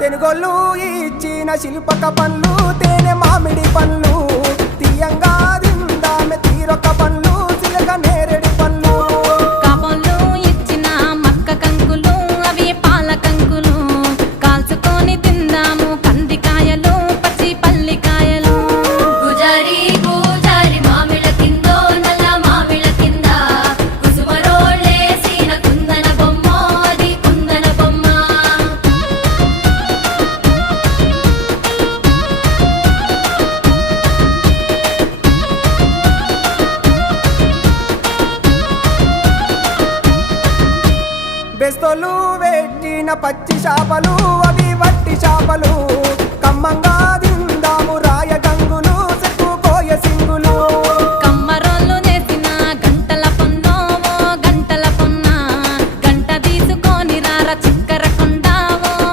తెనుగోళ్ళు ఇచ్చిన శిల్పక పండ్లు తేనె మామిడి పండ్లు తీయంగా తిందామె తీరొక్క పండ్లు చిలక నేరేడు పండ్లు కాపోళ్ళు ఇచ్చిన మక్క కంకులు అవి పాల కంకులు కాల్చుకొని తిందాము కందికాయలు పచ్చి పల్లికాయలు గుజారి గుజారి మామిళ్ళ కిందో నల్ల మామిళ్ళ కింద కుసుమరోళ్ళేసిన కుందన బొమ్మ అది కుందన బొమ్మ బెస్తోలు పెట్టిన పచ్చి చేపలు అవి వట్టి చేపలు కమ్మంగా తిందాము